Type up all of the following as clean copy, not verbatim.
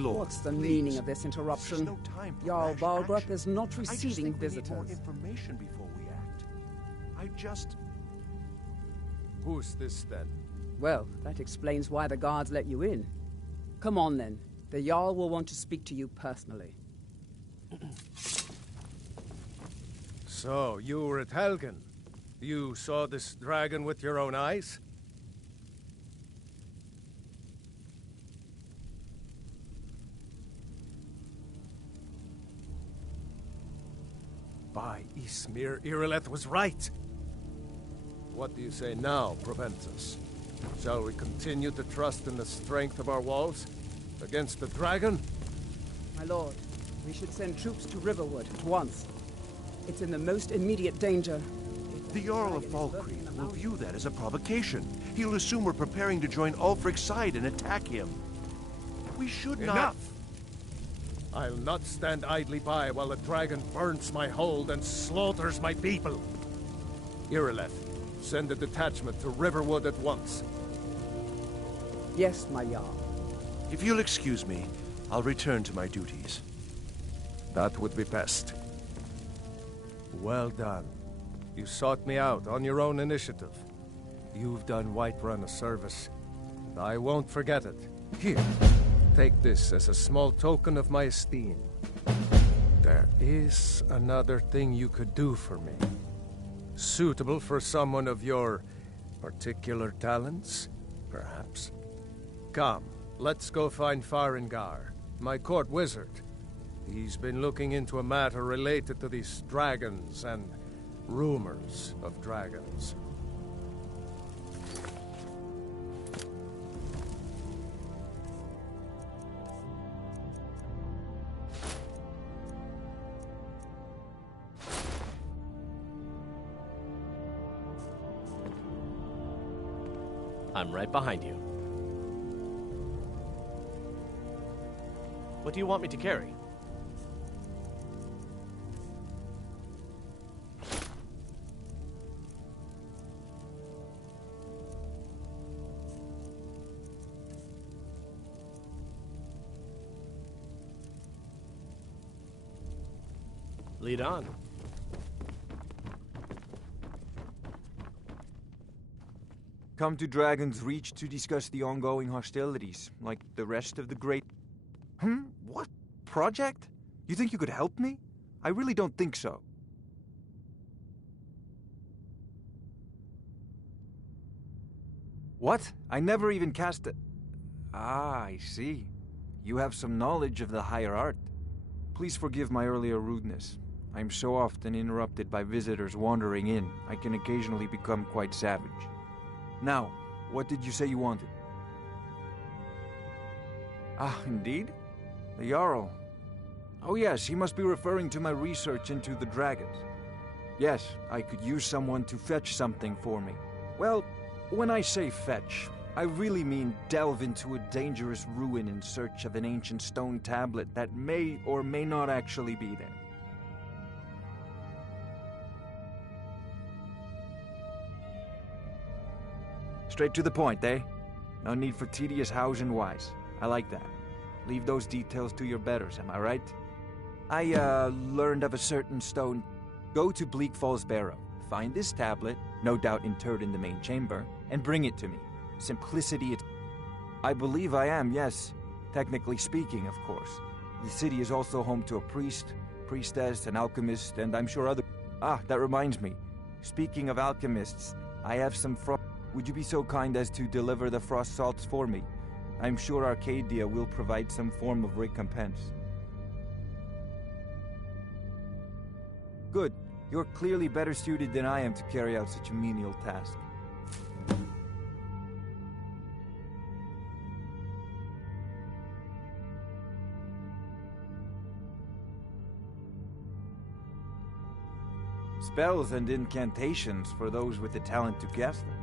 Lord, What's the please. meaning of this interruption? There's no time for Jarl rash Balgrup action. is not I just receiving think we need more visitors. information before we act. Who's this, then? Well, that explains why the guards let you in. Come on, then. The Jarl will want to speak to you personally. So, you were at Helgen. You saw this dragon with your own eyes? By Ysmir, Irileth was right! What do you say now, Proventus? Shall we continue to trust in the strength of our walls? Against the dragon? My lord, we should send troops to Riverwood at once. It's in the most immediate danger. The Jarl of Falkreath will view that as a provocation. He'll assume we're preparing to join Ulfric's side and attack him. We should not... Enough! I'll not stand idly by while the dragon burns my hold and slaughters my people. Irileth, send a detachment to Riverwood at once. Yes, my Jarl. If you'll excuse me, I'll return to my duties. That would be best. Well done. You sought me out on your own initiative. You've done Whiterun a service, and I won't forget it. Here, take this as a small token of my esteem. There is another thing you could do for me. Suitable for someone of your particular talents, perhaps. Come, let's go find Farengar, my court wizard. He's been looking into a matter related to these dragons and rumors of dragons. I'm right behind you. What do you want me to carry? Lead on. Come to Dragon's Reach to discuss the ongoing hostilities, like the rest of the great... What? Project? You think you could help me? I really don't think so. What? I never even cast a... Ah, I see. You have some knowledge of the higher art. Please forgive my earlier rudeness. I'm so often interrupted by visitors wandering in, I can occasionally become quite savage. Now, what did you say you wanted? Ah, indeed? The Jarl. Oh yes, he must be referring to my research into the dragons. Yes, I could use someone to fetch something for me. Well, when I say fetch, I really mean delve into a dangerous ruin in search of an ancient stone tablet that may or may not actually be there. Straight to the point, eh? No need for tedious hows and whys. I like that. Leave those details to your betters, am I right? I, learned of a certain stone. Go to Bleak Falls Barrow, find this tablet, no doubt interred in the main chamber, and bring it to me. Simplicity I believe I am, yes. Technically speaking, of course. The city is also home to a priest, priestess, an alchemist, and I'm sure other... Ah, that reminds me. Speaking of alchemists, I have some Would you be so kind as to deliver the frost salts for me? I'm sure Arcadia will provide some form of recompense. Good. You're clearly better suited than I am to carry out such a menial task. Spells and incantations for those with the talent to cast them.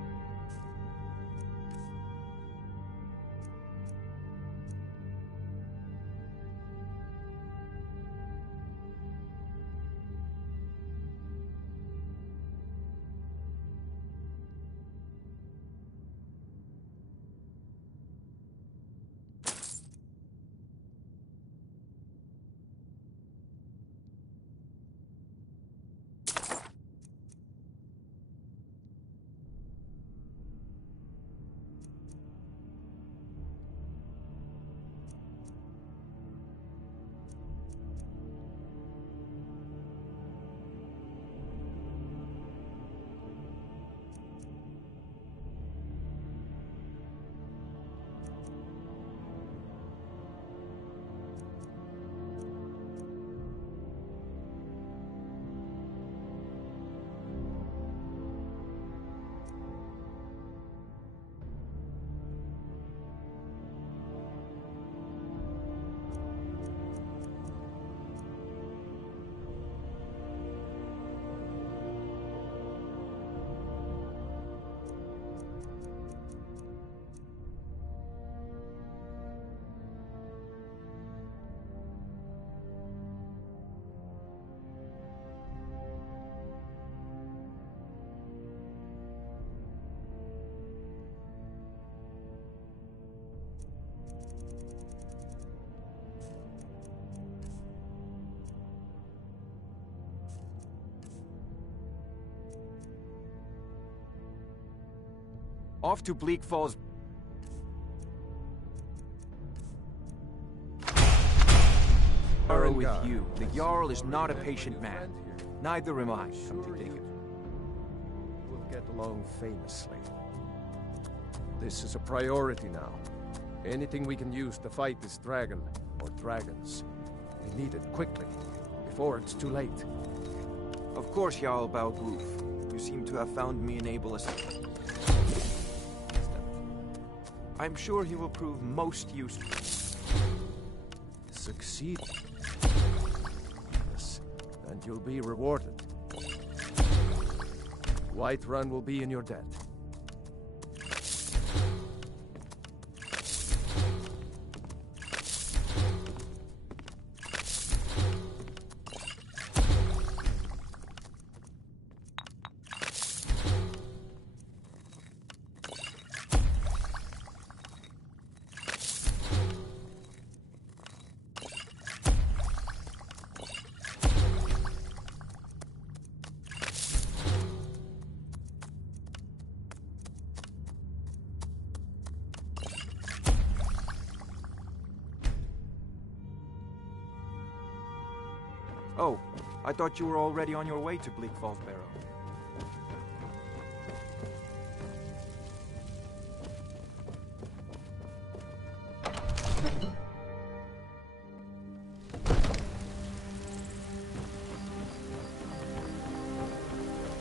Off to Bleak Falls. Arrow with you. The Jarl is not a patient man. Neither am I, come to think of it. We'll get along famously. This is a priority now. Anything we can use to fight this dragon, or dragons. We need it quickly, before it's too late. Of course, Jarl Balgruf. You seem to have found me an able assistant. I'm sure he will prove most useful. Succeed. Yes, and you'll be rewarded. Whiterun will be in your debt. Oh, I thought you were already on your way to Bleak Falls Barrow.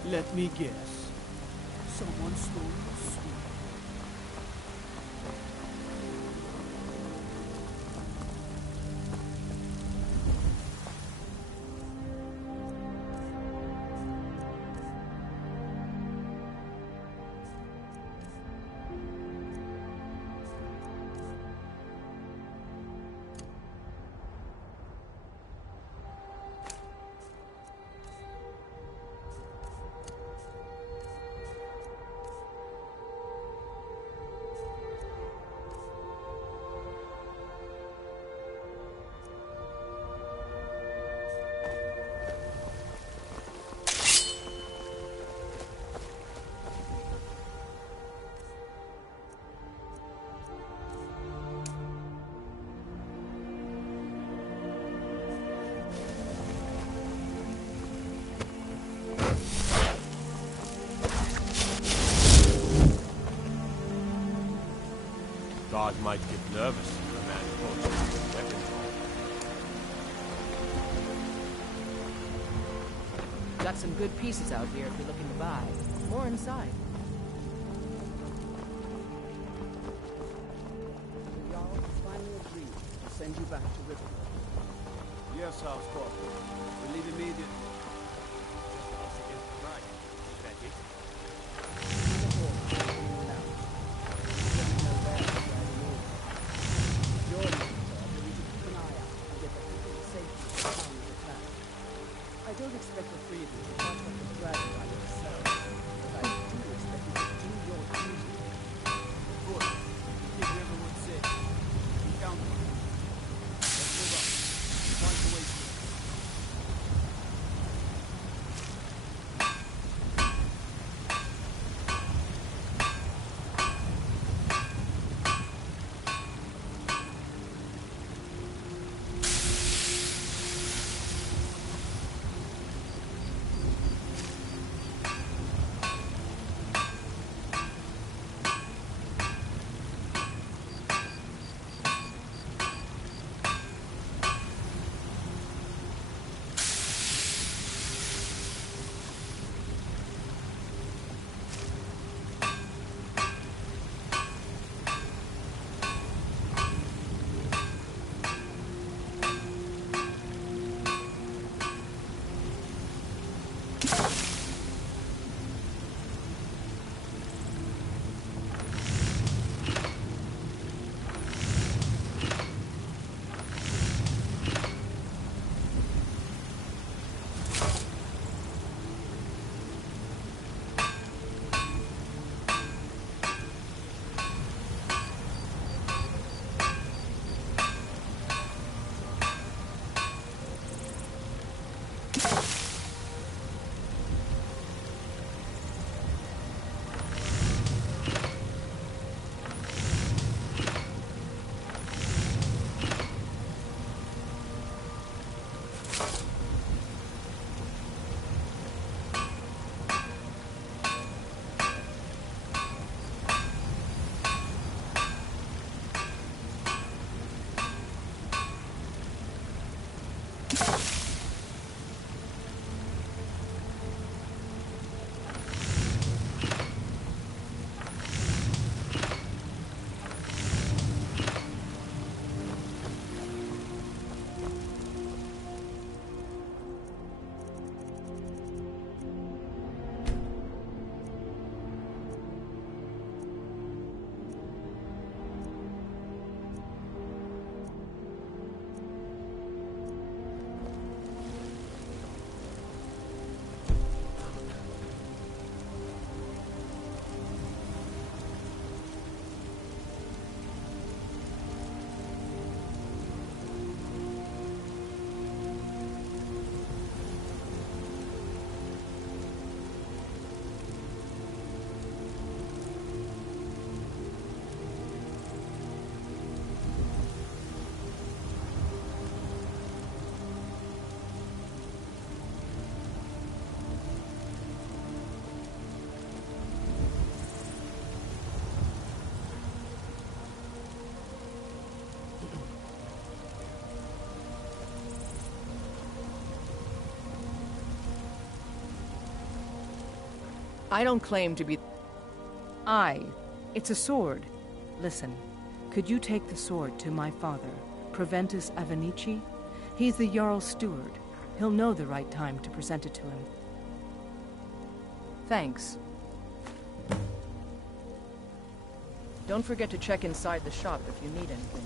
Let me guess. Someone stole your sweet. God might get nervous if a man approaches his weapon. Got some good pieces out here if you're looking to buy. More inside. The Jarl has finally agreed to send you back to River. Yes, House Corporal. We leave immediately. I don't expect the three of you to talk about the dragon by yourselves, but I do expect you to do your duty. Good. Keep everyone safe. We count on you. Let's move up. Time to waste it. I don't claim to be... It's a sword. Listen, could you take the sword to my father, Proventus Avenici? He's the Jarl's steward. He'll know the right time to present it to him. Thanks. Don't forget to check inside the shop if you need anything.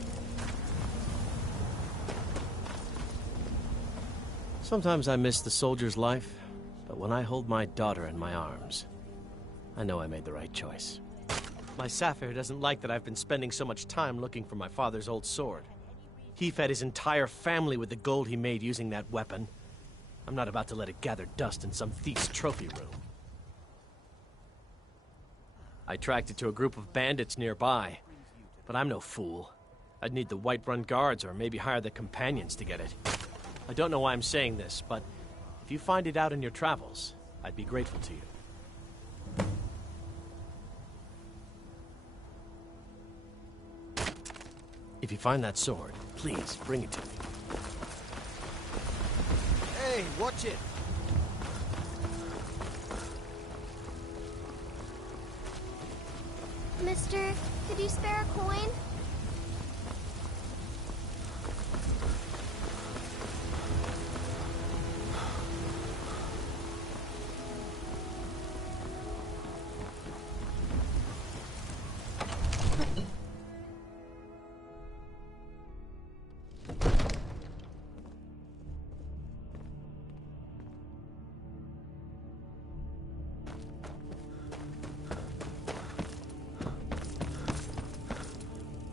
Sometimes I miss the soldier's life, but when I hold my daughter in my arms, I know I made the right choice. My Sapphire doesn't like that I've been spending so much time looking for my father's old sword. He fed his entire family with the gold he made using that weapon. I'm not about to let it gather dust in some thief's trophy room. I tracked it to a group of bandits nearby, but I'm no fool. I'd need the Whiterun guards or maybe hire the companions to get it. I don't know why I'm saying this, but if you find it out in your travels, I'd be grateful to you. If you find that sword, please bring it to me. Hey, watch it! Mister, could you spare a coin?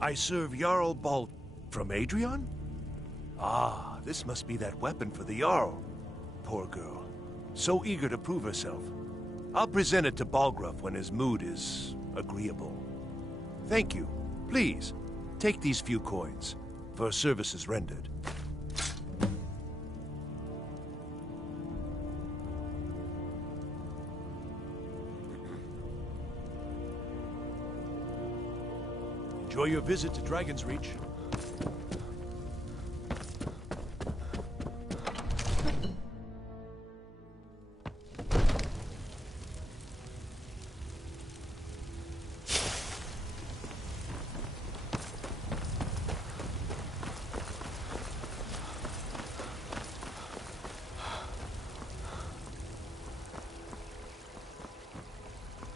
I serve Jarl Balt from Adrian? Ah, this must be that weapon for the Jarl. Poor girl. So eager to prove herself. I'll present it to Balgruuf when his mood is agreeable. Thank you. Please, take these few coins for services rendered. Enjoy your visit to Dragon's Reach.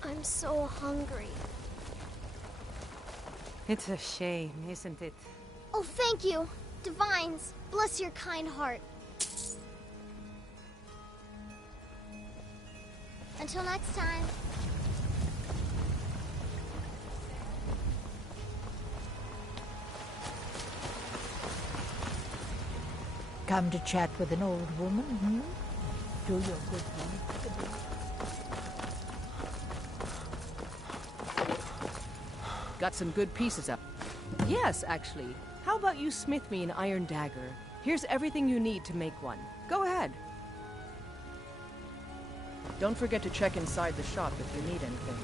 I'm so hungry. It's a shame, isn't it? Oh, thank you. Divines, bless your kind heart. Until next time. Come to chat with an old woman, hmm? Do your good deed. Got some good pieces up. Yes, actually. How about you smith me an iron dagger? Here's everything you need to make one. Go ahead. Don't forget to check inside the shop if you need anything.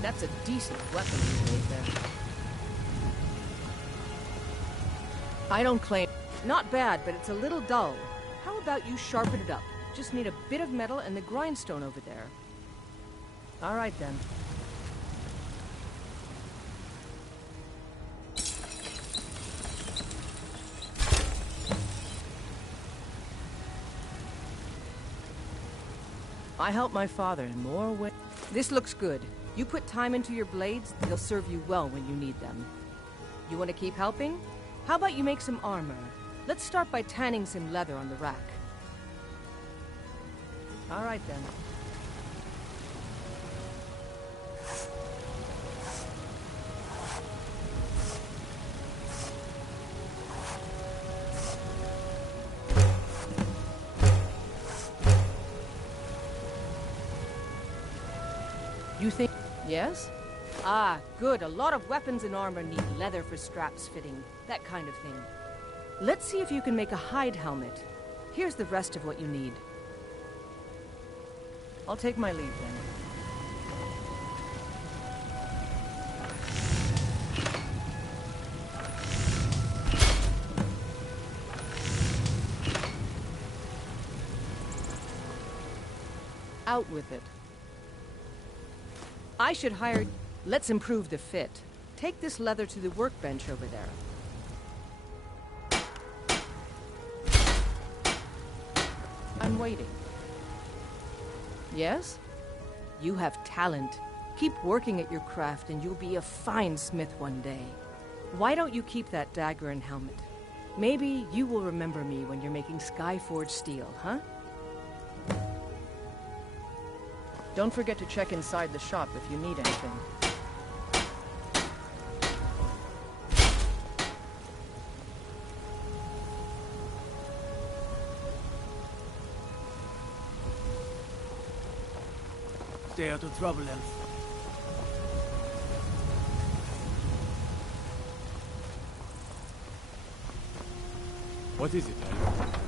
That's a decent weapon you made there. I don't claim... Not bad, but it's a little dull. How about you sharpen it up? Just need a bit of metal and the grindstone over there. All right, then. I help my father in more ways. This looks good. You put time into your blades, they'll serve you well when you need them. You want to keep helping? How about you make some armor? Let's start by tanning some leather on the rack. All right, then. You think... Yes? Ah, good. A lot of weapons and armor need leather for straps fitting. That kind of thing. Let's see if you can make a hide helmet. Here's the rest of what you need. I'll take my leave then. out with it. I should hire... Let's improve the fit. Take this leather to the workbench over there. I'm waiting. Yes? You have talent. Keep working at your craft and you'll be a fine smith one day. Why don't you keep that dagger and helmet? Maybe you will remember me when you're making Skyforged steel, huh? Don't forget to check inside the shop if you need anything. Stay out of trouble, Elf. What is it, Elf?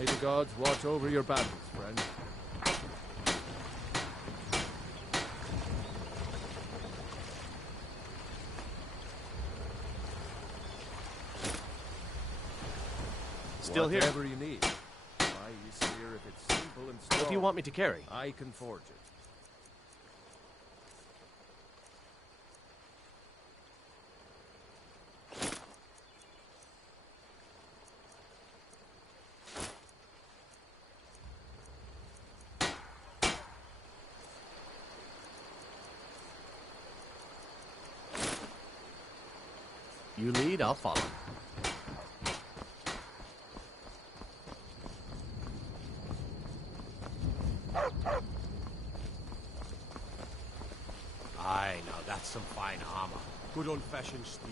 May the gods watch over your battles, friend. Still here? Whatever you need. My use here if it's simple and strong. What do you want me to carry? I can forge it. You lead, I'll follow. Aye, now that's some fine armor. Good old-fashioned steel.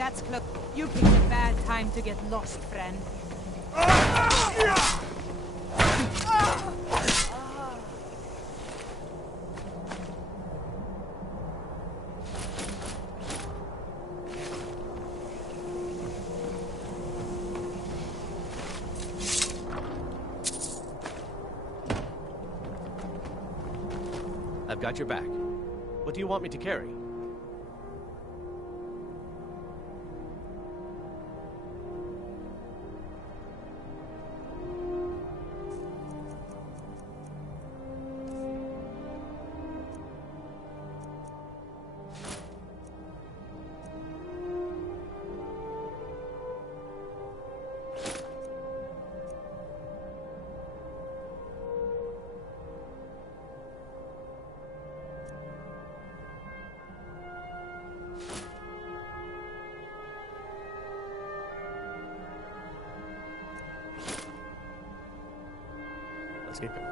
that's close. You picked a bad time to get lost, friend. I've got your back. What do you want me to carry? Let's get going.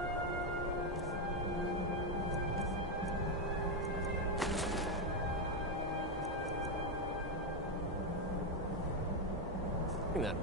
Then.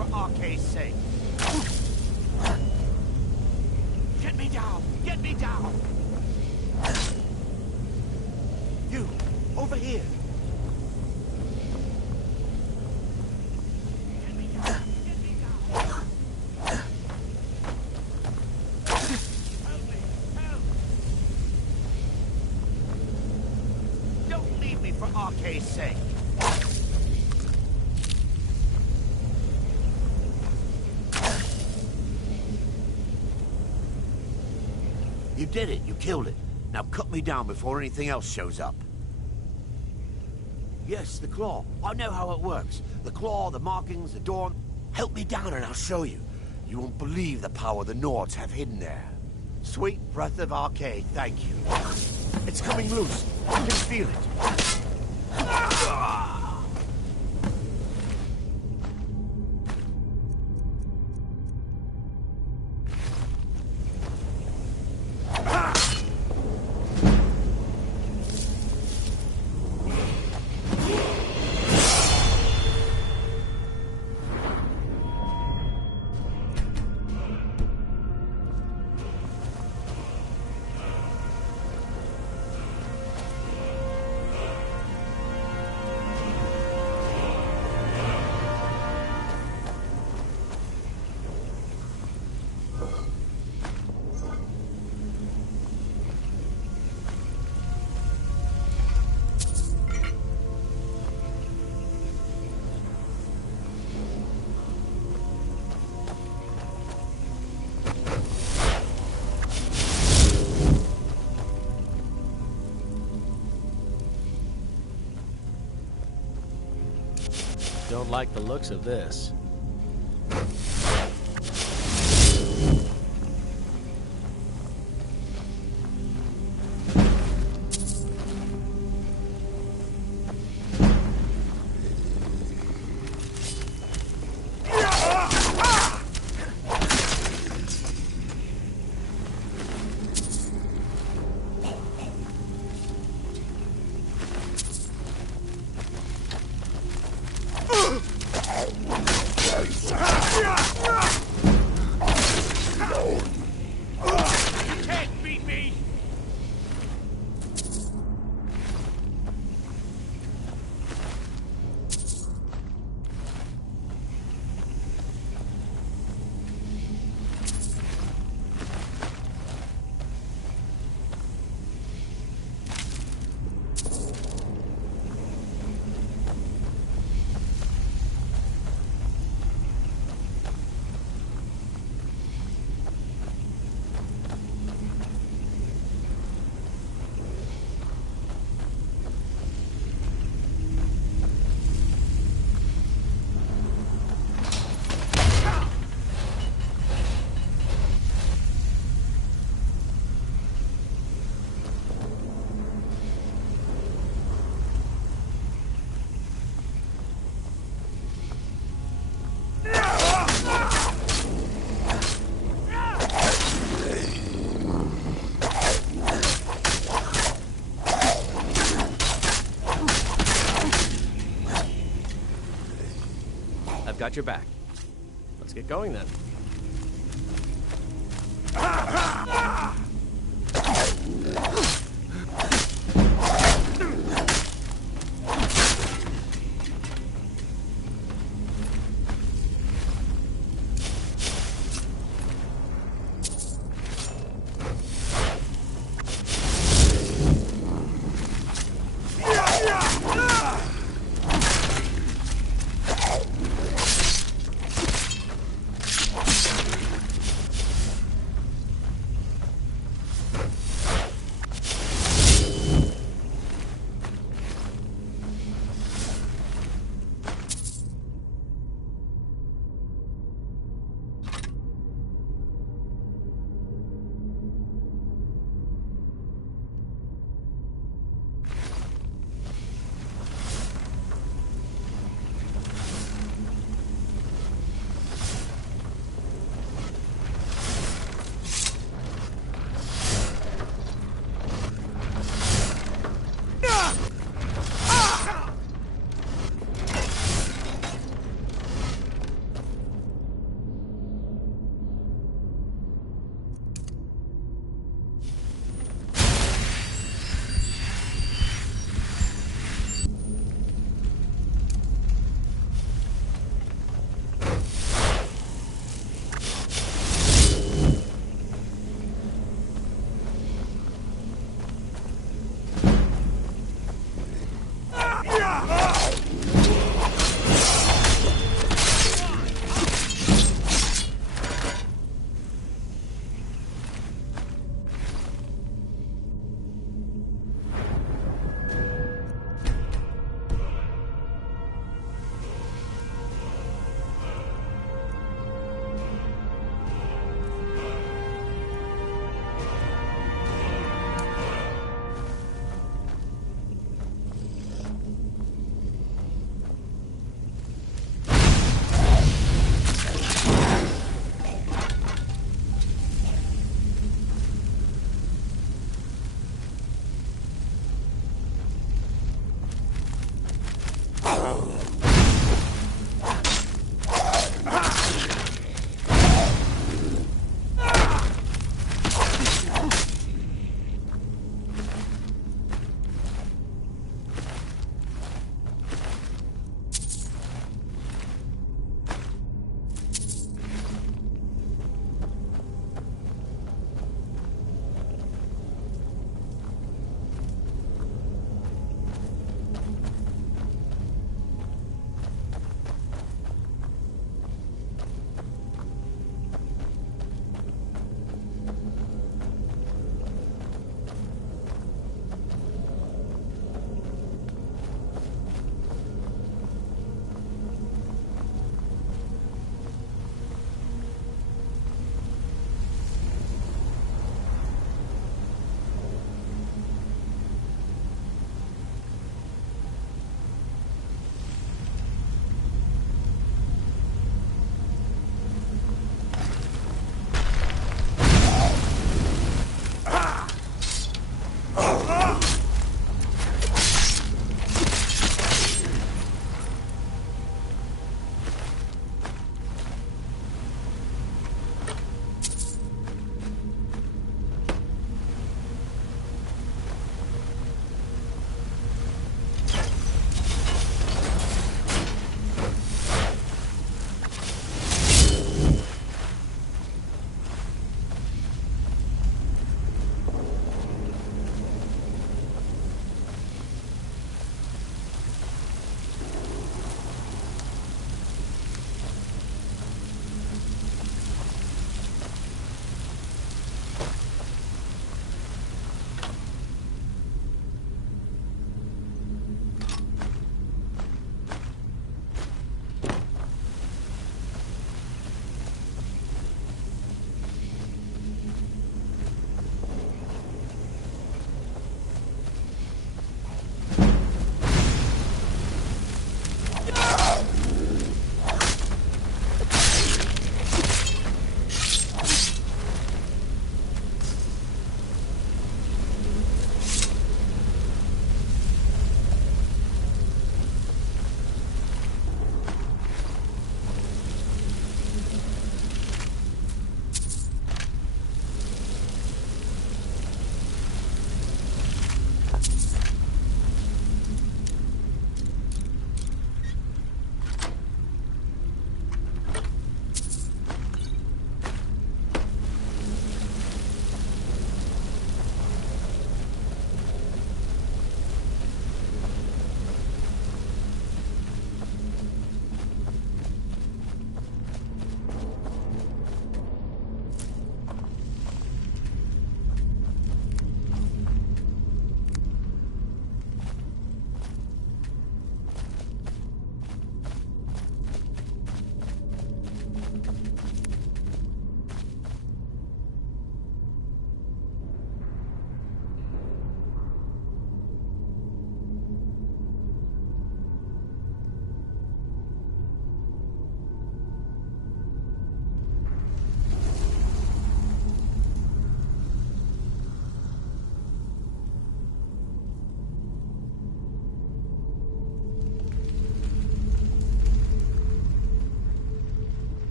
for Arcade's sake. Get me down! Get me down! You, over here. Get me down! Get me down! Help me! Help! Don't leave me for Arcade's sake. You did it. You killed it. Now cut me down before anything else shows up. Yes, the claw. I know how it works. The claw, the markings, the door. Help me down and I'll show you. You won't believe the power the Nords have hidden there. Sweet breath of Arcade, thank you. It's coming loose. You can feel it. Don't like the looks of this. Got your back. Let's get going then.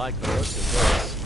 like the looks of this.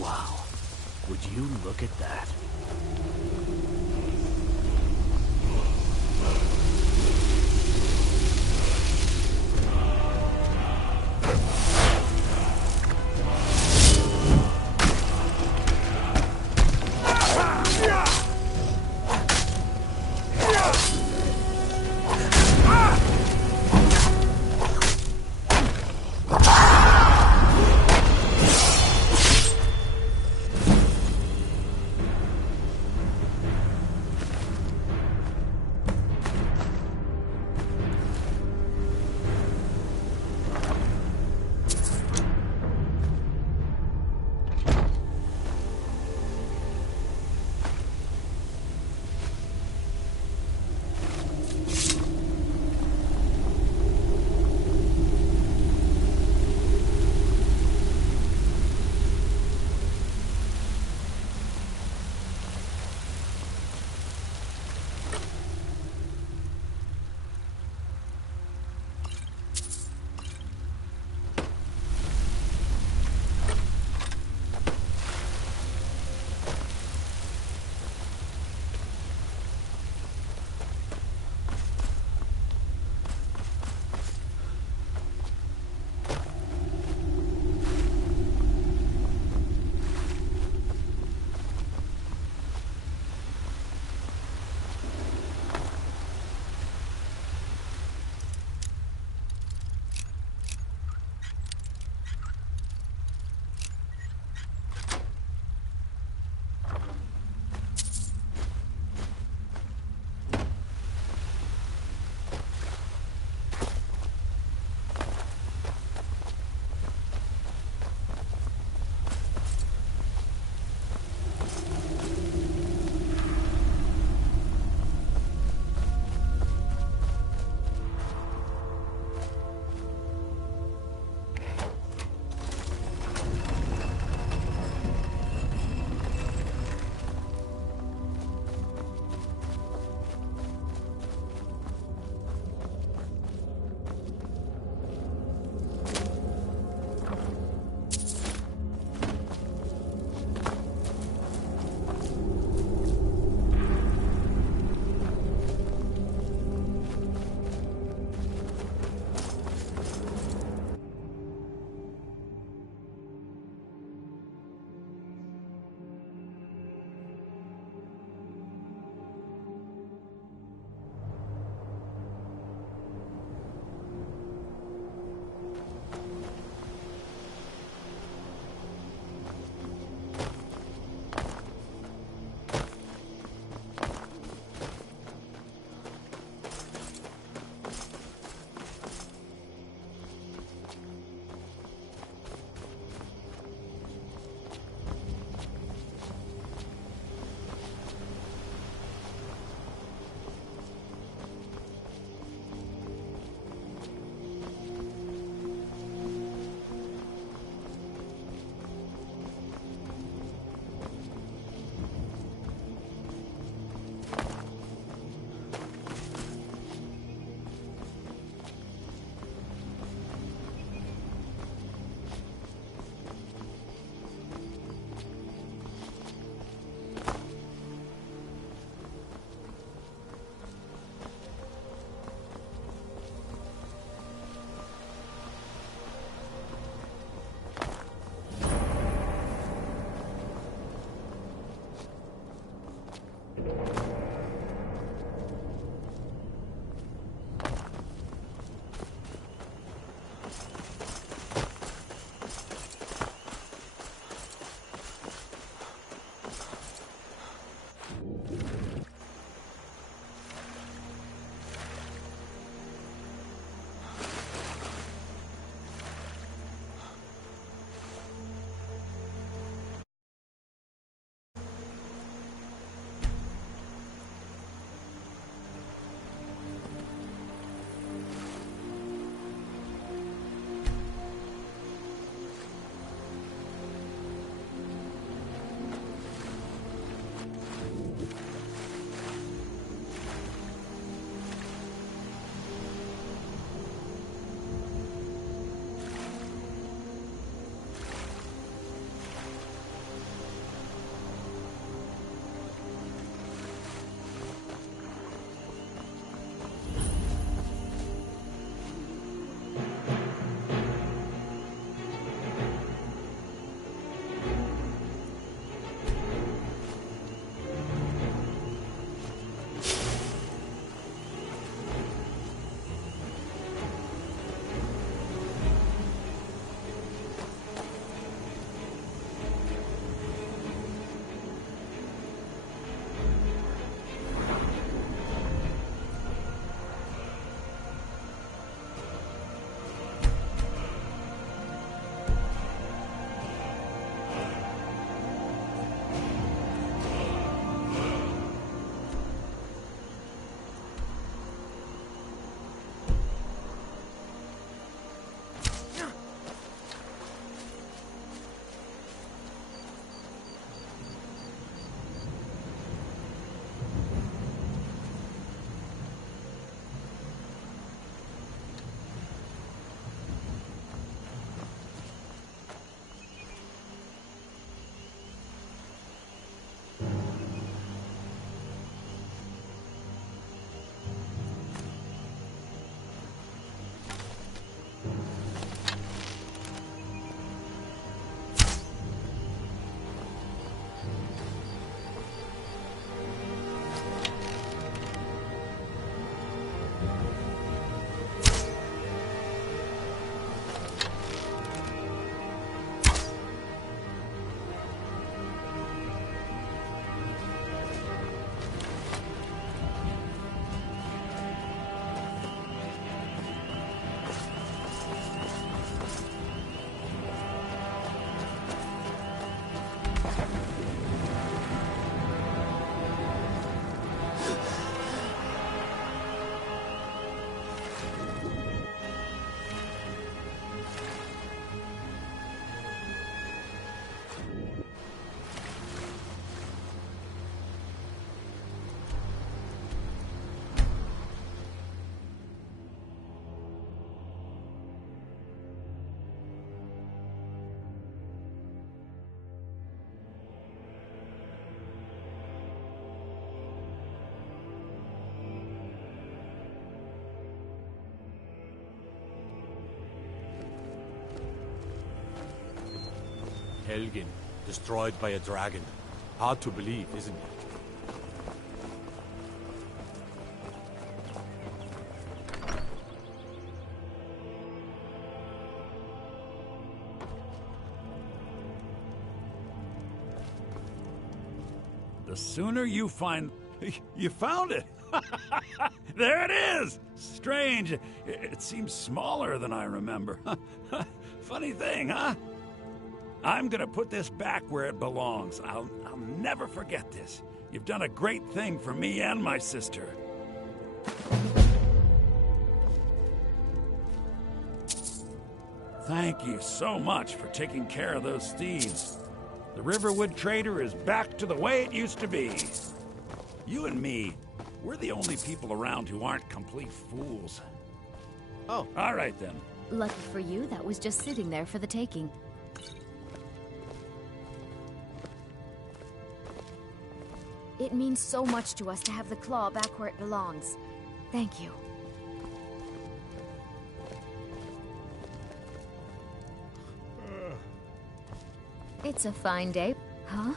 Wow. Would you look at that? Helgen, destroyed by a dragon. Hard to believe, isn't it? The sooner you find... You found it! There it is! Strange. It seems smaller than I remember. Funny thing, huh? I'm gonna put this back where it belongs. I'll never forget this. You've done a great thing for me and my sister. Thank you so much for taking care of those thieves. The Riverwood Trader is back to the way it used to be. You and me, we're the only people around who aren't complete fools. Oh. All right, then. Lucky for you, that was just sitting there for the taking. It means so much to us to have the claw back where it belongs. Thank you. It's a fine day, huh?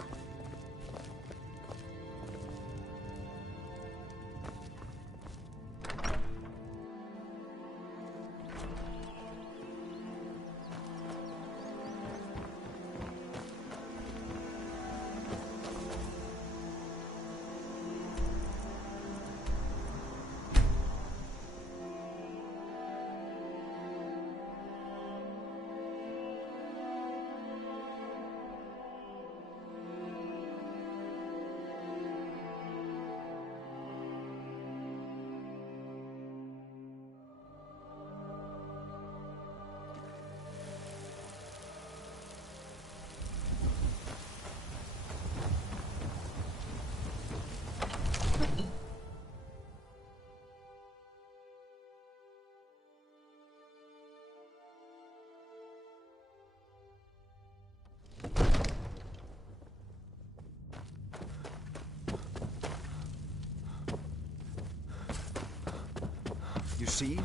You see?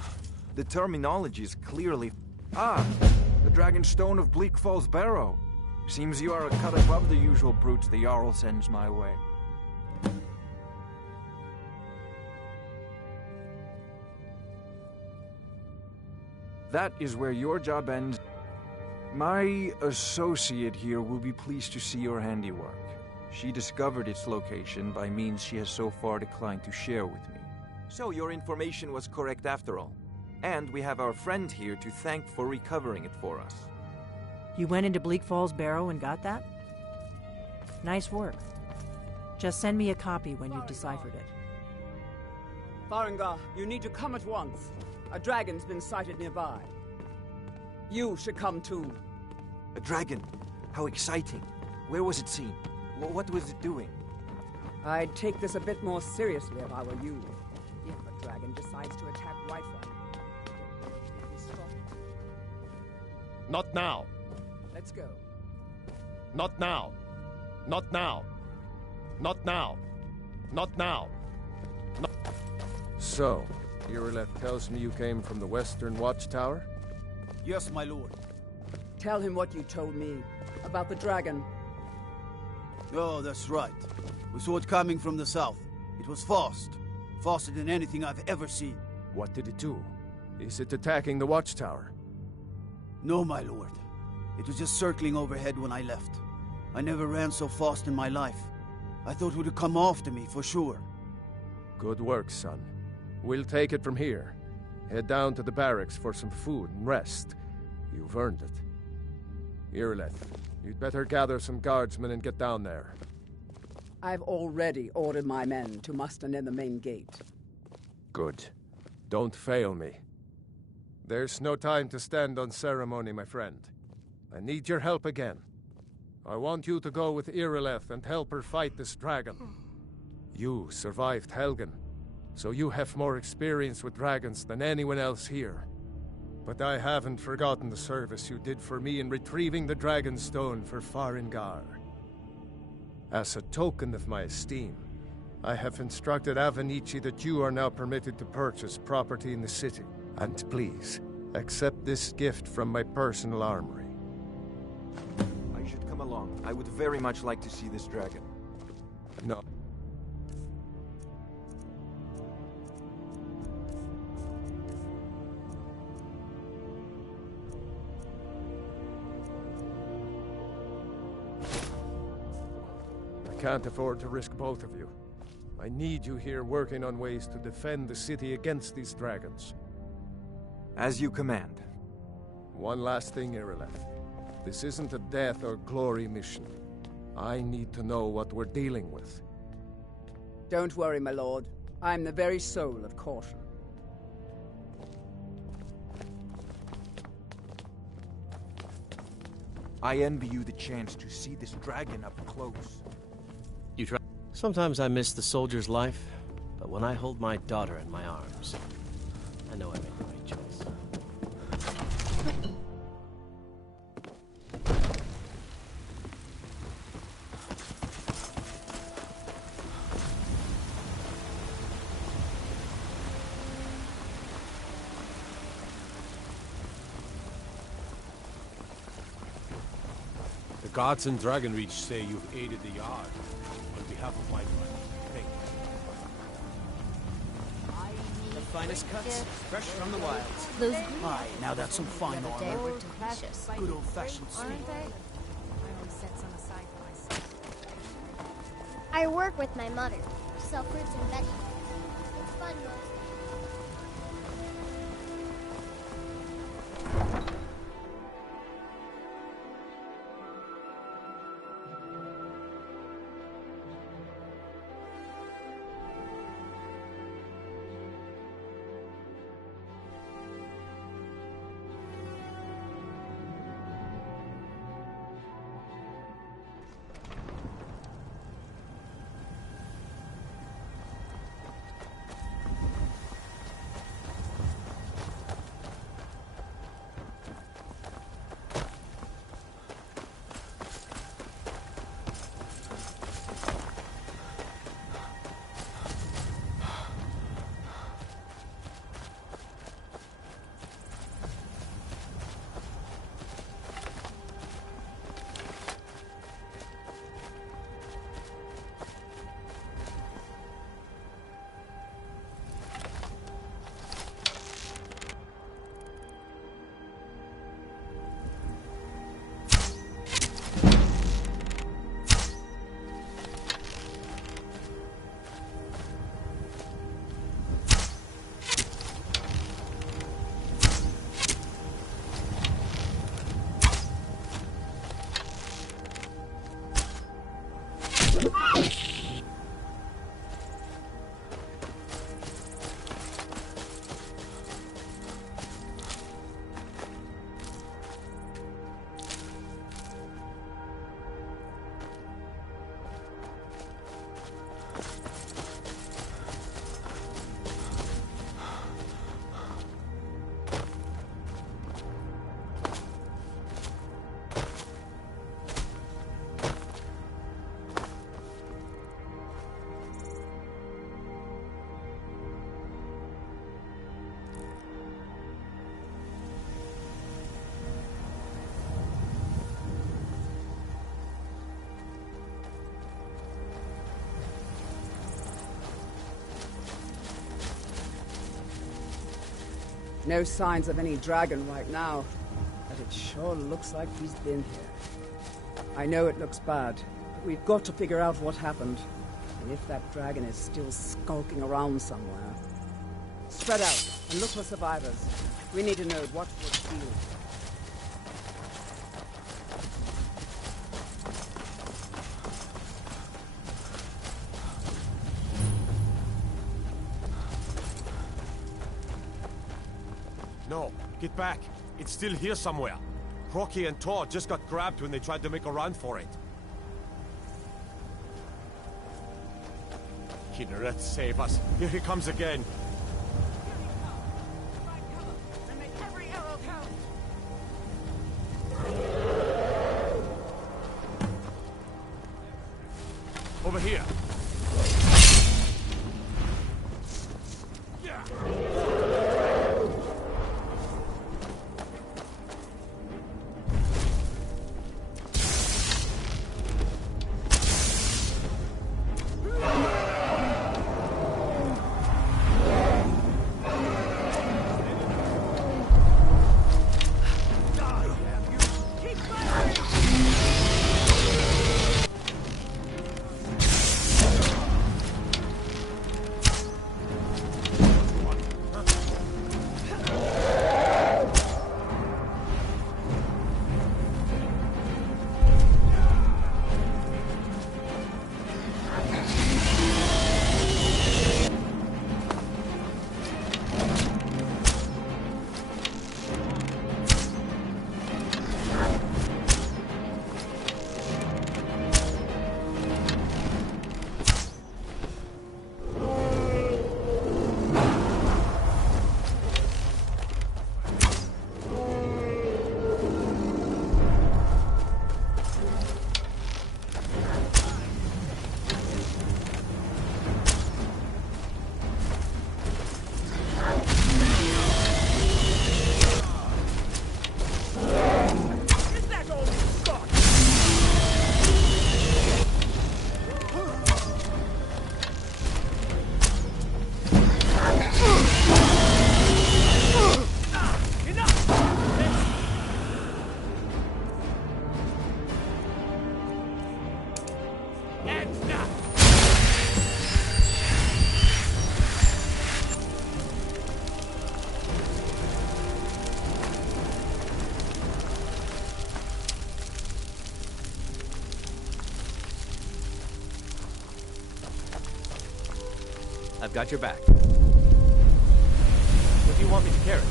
The terminology is clearly... Ah! The Dragon Stone of Bleak Falls Barrow. Seems you are a cut above the usual brutes the Jarl sends my way. That is where your job ends. My associate here will be pleased to see your handiwork. She discovered its location by means she has so far declined to share with me. So your information was correct after all. And we have our friend here to thank for recovering it for us. You went into Bleak Falls Barrow and got that? Nice work. Just send me a copy when you've deciphered it. Farengar, you need to come at once. A dragon's been sighted nearby. You should come too. A dragon? How exciting. Where was it seen? What was it doing? I'd take this a bit more seriously if I were you. If a dragon decides to attack Whiterun. Not now. Let's go. Not now. Not now. Not now. Not now. Not... So, Irileth tells me you came from the Western Watchtower? Yes, my lord. Tell him what you told me about the dragon. Oh, that's right. We saw it coming from the south. It was fast. Faster than anything I've ever seen. What did it do? Is it attacking the Watchtower? No, my lord. It was just circling overhead when I left. I never ran so fast in my life. I thought it would come after me, for sure. Good work, son. We'll take it from here. Head down to the barracks for some food and rest. You've earned it. Irileth, you'd better gather some guardsmen and get down there. I've already ordered my men to muster near the main gate. Good. Don't fail me. There's no time to stand on ceremony, my friend. I need your help again. I want you to go with Irileth and help her fight this dragon. You survived Helgen, so you have more experience with dragons than anyone else here. But I haven't forgotten the service you did for me in retrieving the Dragon Stone for Farengar. As a token of my esteem, I have instructed Avenici that you are now permitted to purchase property in the city. And please, accept this gift from my personal armory. I should come along. I would very much like to see this dragon. No. I can't afford to risk both of you. I need you here working on ways to defend the city against these dragons. As you command. One last thing, Irileth. This isn't a death or glory mission. I need to know what we're dealing with. Don't worry, my lord. I'm the very soul of caution. I envy you the chance to see this dragon up close. You try. Sometimes I miss the soldier's life, but when I hold my daughter in my arms, I know I made the right choice. The guards in Dragonreach say you've aided the Yard on behalf of whiterun. Thank you. The finest cuts, fresh from the wilds. Those Aye, now that's some fine armor. precious. Good old-fashioned steel. Aren't they? I always set some aside for myself. I work with my mother. Sell fruits and vegetables. It's fun mostly. No signs of any dragon right now, but it sure looks like he's been here. I know it looks bad, but we've got to figure out what happened, and if that dragon is still skulking around somewhere. Spread out and look for survivors. We need to know what would heal. No, get back. It's still here somewhere. Crocky and Tor just got grabbed when they tried to make a run for it. Kinneret, save us. Here he comes again. Over here. I've got your back. What do you want me to carry?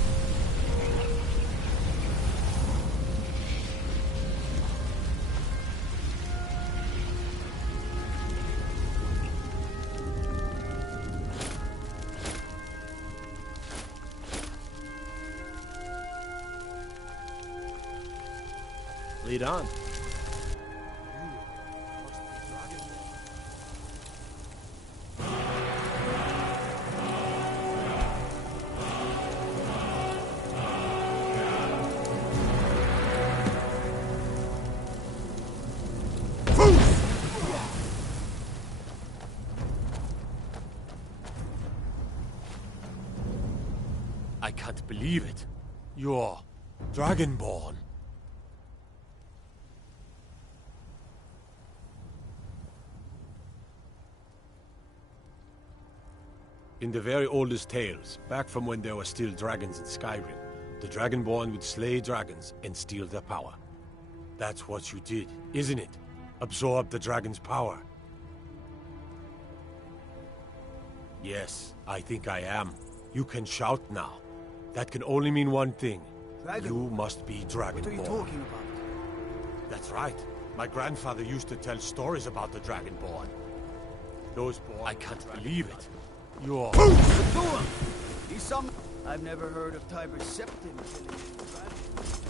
Lead on. I can't believe it. You're Dragonborn. In the very oldest tales, back from when there were still dragons in Skyrim, the Dragonborn would slay dragons and steal their power. That's what you did, isn't it? Absorb the dragon's power. Yes, I think I am. You can shout now. That can only mean one thing. You must be Dragonborn. What are you talking about? That's right. My grandfather used to tell stories about the Dragonborn. Those boys... I can't believe it. You're... Do him! He's some... I've never heard of Tiber's Septim killing any dragons.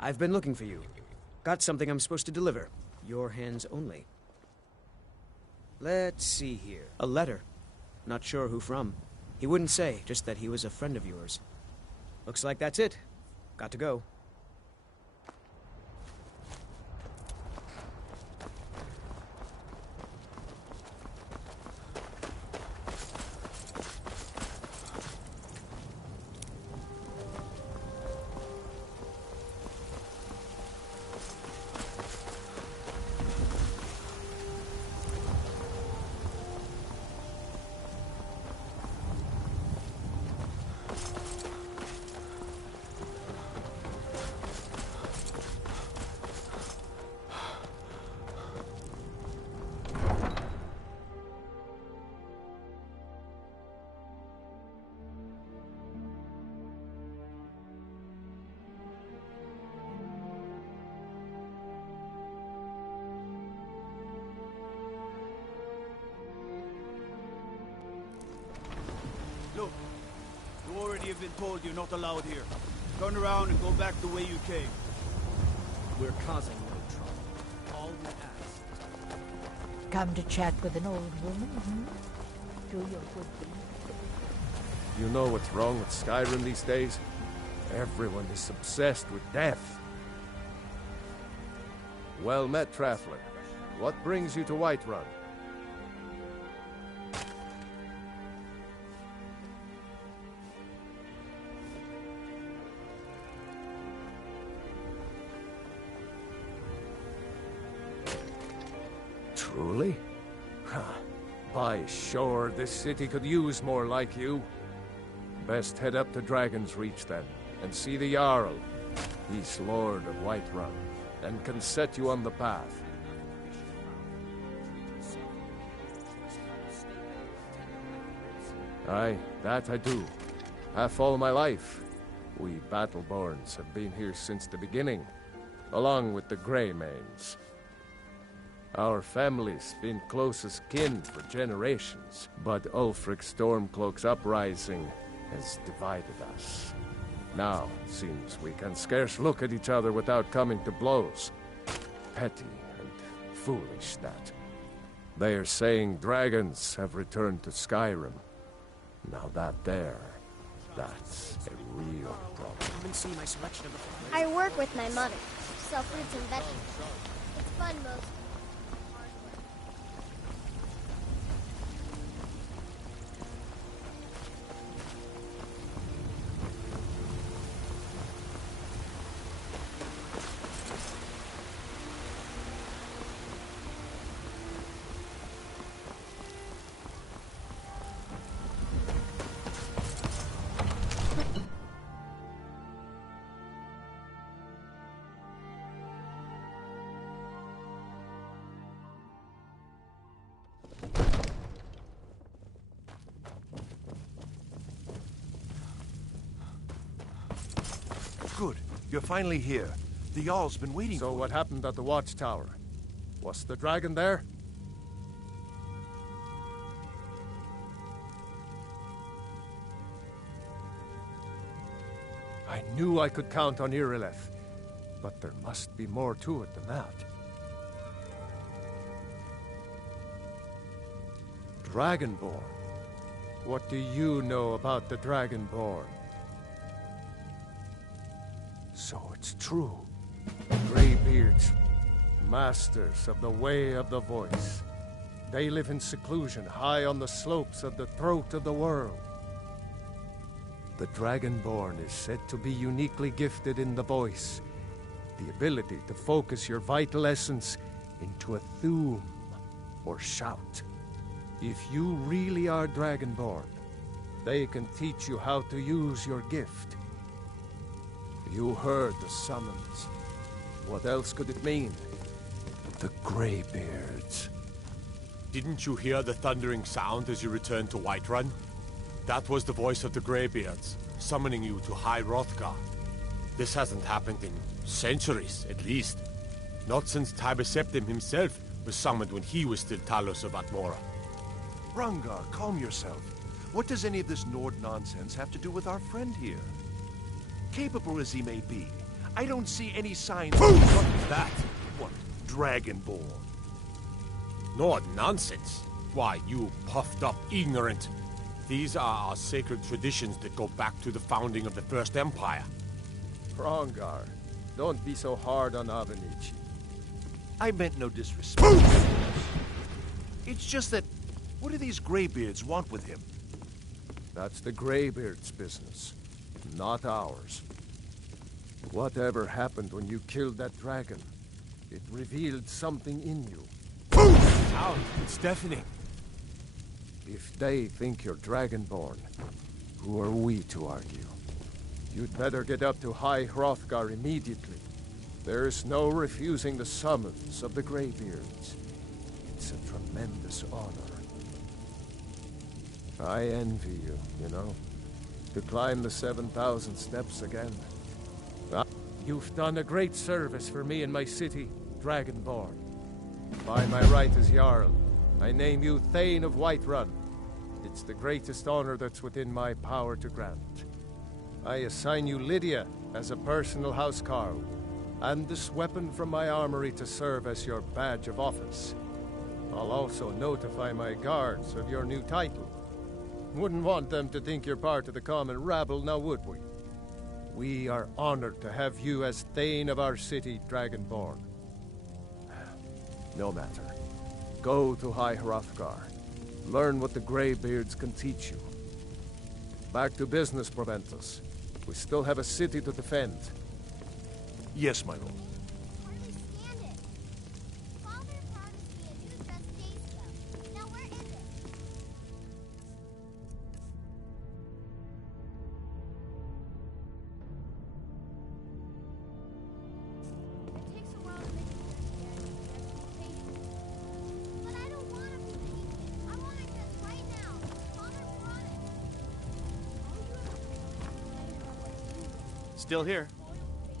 I've been looking for you. Got something I'm supposed to deliver. Your hands only. Let's see here. A letter. Not sure who from. He wouldn't say, just that he was a friend of yours. Looks like that's it. Got to go. Look, you already have been told you're not allowed here. Turn around and go back the way you came. We're causing no trouble. All we ask. Come to chat with an old woman, hmm? Do your good deed. You know what's wrong with Skyrim these days? Everyone is obsessed with death. Well met, Traveler. What brings you to Whiterun? Truly? By sure, this city could use more like you. Best head up to Dragon's Reach then, and see the Jarl. He's Lord of Whiterun, and can set you on the path. Aye, that I do. Half all my life. We Battleborns have been here since the beginning, along with the Greymanes. Our family's been close as kin for generations, but Ulfric's Stormcloak's uprising has divided us. Now, it seems we can scarce look at each other without coming to blows. Petty and foolish, that. They are saying dragons have returned to Skyrim. Now that's a real problem. Come and see my selection of the flowers. I work with my mother. Sell fruits and vegetables. It's fun mostly. Good. You're finally here. The Jarl's been waiting for So what happened at the watchtower? Was the dragon there? I knew I could count on Irileth, but there must be more to it than that. Dragonborn? What do you know about the Dragonborn? So it's true. Greybeards, masters of the way of the voice. They live in seclusion high on the slopes of the throat of the world. The Dragonborn is said to be uniquely gifted in the voice, the ability to focus your vital essence into a thume or shout. If you really are Dragonborn, they can teach you how to use your gift. You heard the summons. What else could it mean? The Greybeards. Didn't you hear the thundering sound as you returned to Whiterun? That was the voice of the Greybeards, summoning you to High Hrothgar. This hasn't happened in centuries, at least. Not since Tiber Septim himself was summoned when he was still Talos of Atmora. Rungar, calm yourself. What does any of this Nord nonsense have to do with our friend here? Capable as he may be, I don't see any signs of that. What, Dragonborn? Nord nonsense? Why, you puffed up ignorant. These are our sacred traditions that go back to the founding of the First Empire. Rongar, don't be so hard on Avenici. I meant no disrespect. It's just that, what do these Greybeards want with him? That's the Greybeards' business, not ours. Whatever happened when you killed that dragon, it revealed something in you. Sound, it's deafening. If they think you're Dragonborn, who are we to argue? You'd better get up to High Hrothgar immediately. There's no refusing the summons of the Greybeards. It's a tremendous honor. I envy you, you know, to climb the 7,000 steps again. You've done a great service for me and my city, Dragonborn. By my right as Jarl, I name you Thane of Whiterun. It's the greatest honor that's within my power to grant. I assign you Lydia as a personal housecarl, and this weapon from my armory to serve as your badge of office. I'll also notify my guards of your new title. Wouldn't want them to think you're part of the common rabble, now would we? We are honored to have you as Thane of our city, Dragonborn. No matter. Go to High Hrothgar. Learn what the Greybeards can teach you. Back to business, Proventus. We still have a city to defend. Yes, my lord. Hardly stand it. Father promised me a new dress days ago. Now where is it? It takes a while to make a transportation. But I don't want to be patient. I want it just right now. Father promised. Still here.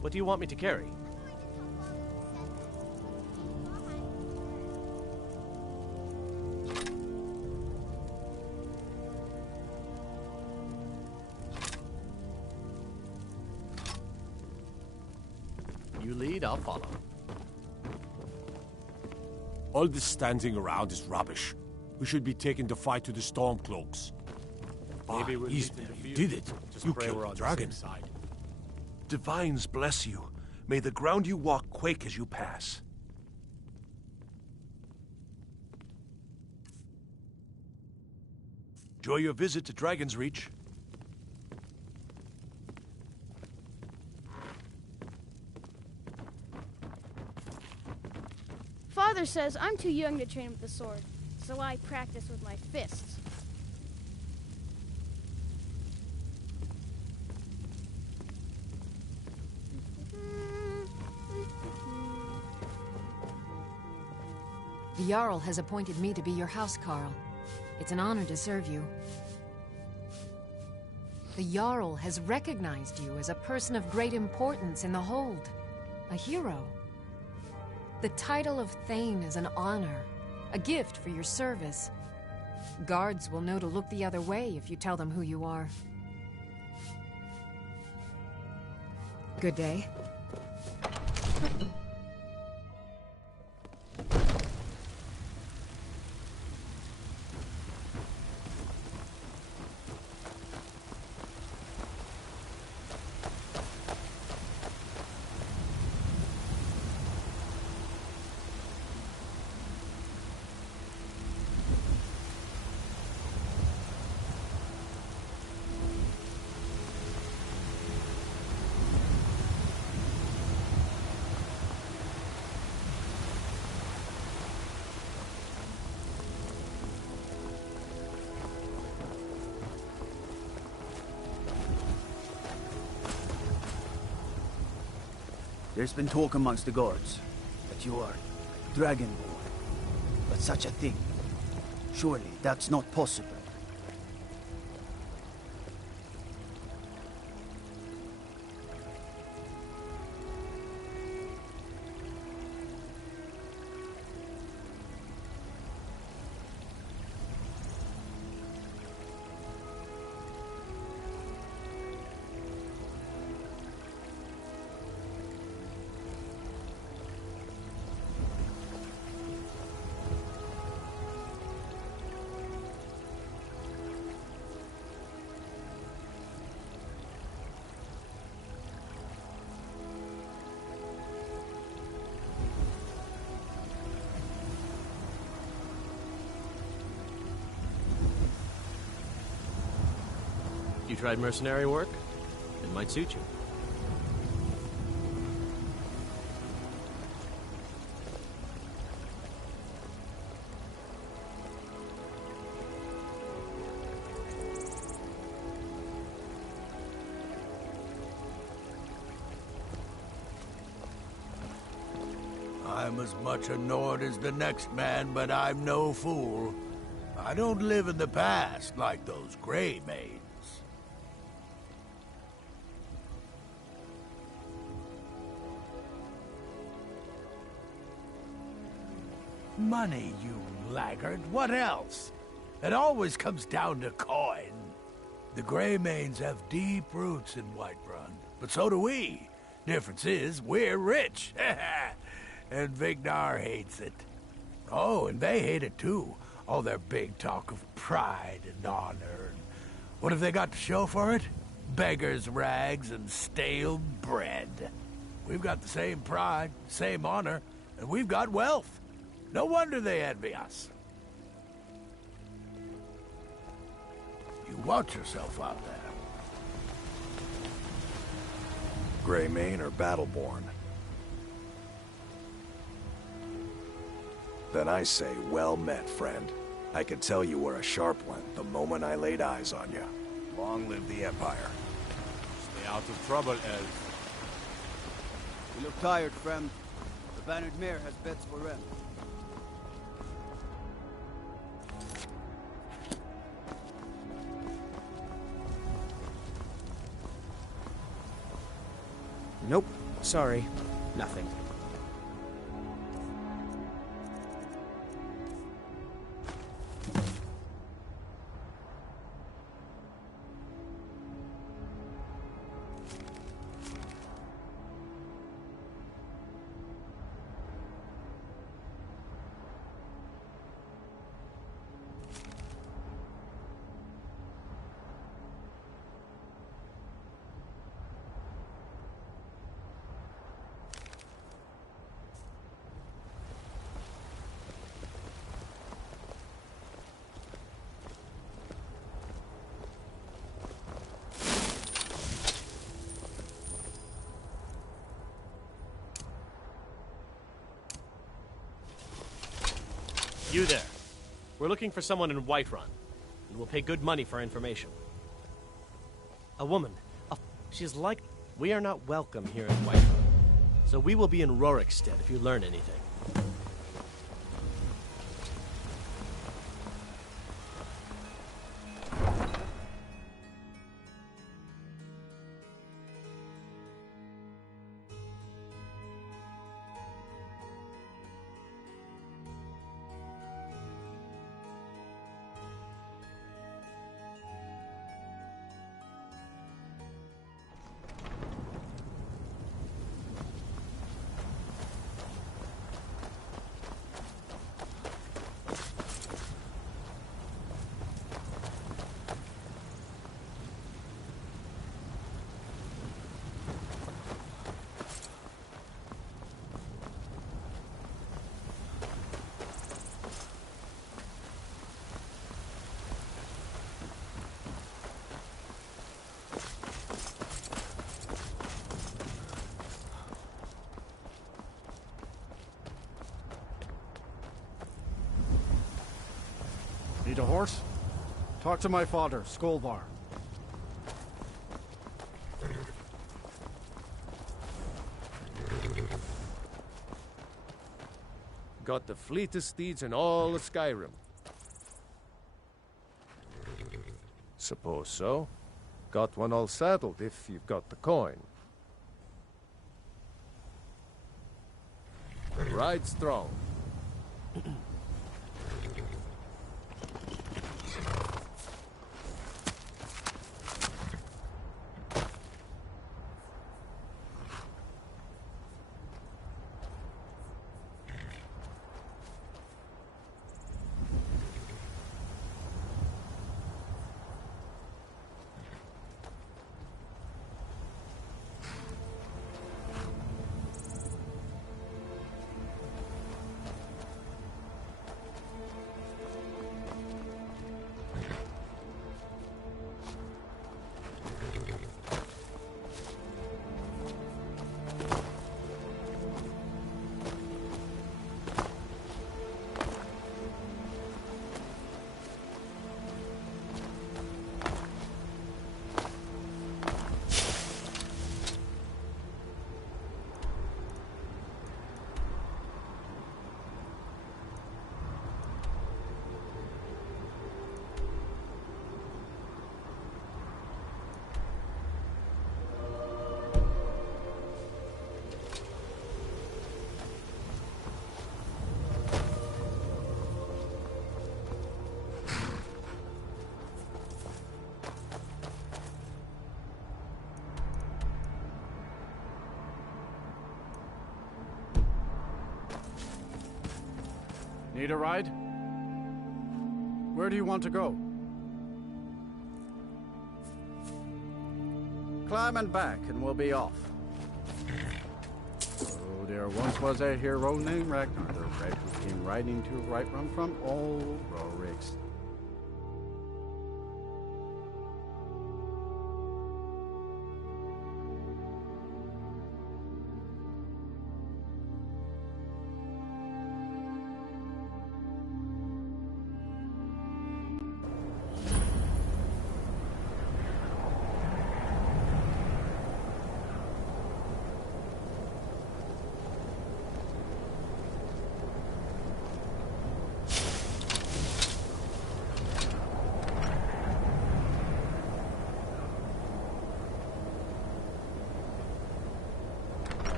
What do you want me to carry? lead, I'll follow. All this standing around is rubbish. We should be taking the fight to the Stormcloaks. Maybe we'll East, meet in the you field. did it. Just You pray killed we're the on dragon. the same side. Divines bless you. May the ground you walk quake as you pass. Enjoy your visit to Dragon's Reach. Father says I'm too young to train with the sword, so I practice with my fists. The Jarl has appointed me to be your housecarl. It's an honor to serve you. The Jarl has recognized you as a person of great importance in the Hold. A hero. The title of Thane is an honor, a gift for your service. Guards will know to look the other way if you tell them who you are. Good day. There's been talk amongst the guards that you are Dragonborn. But such a thing, surely that's not possible. You tried mercenary work? It might suit you. I'm as much a Nord as the next man, but I'm no fool. I don't live in the past like those gray maids. Money, you laggard. What else? It always comes down to coin. The Greymanes have deep roots in Whiterun, but so do we. Difference is, we're rich. And Vignar hates it. Oh, and they hate it too. All their big talk of pride and honor. And what have they got to show for it? Beggars' rags and stale bread. We've got the same pride, same honor, and we've got wealth. No wonder they envy us. You watch yourself out there. Greymane or Battleborn? Then I say, well met, friend. I could tell you were a sharp one the moment I laid eyes on you. Long live the Empire. Stay out of trouble, elf. You look tired, friend. The Bannered Mare has beds for rent. Nope. Sorry. Nothing. You there. We're looking for someone in Whiterun, and we'll pay good money for information. A woman. She's like... We are not welcome here in Whiterun, so we will be in Rorikstead if you learn anything. Need a horse? Talk to my father, Skolvar. Got the fleetest steeds in all of Skyrim. Suppose so. Got one all saddled if you've got the coin. Ride strong. Need a ride? Where do you want to go? Climb and back, and we'll be off. Oh, there once was a hero named Ragnar the Red who came riding to Whiterun from old Rorikstead.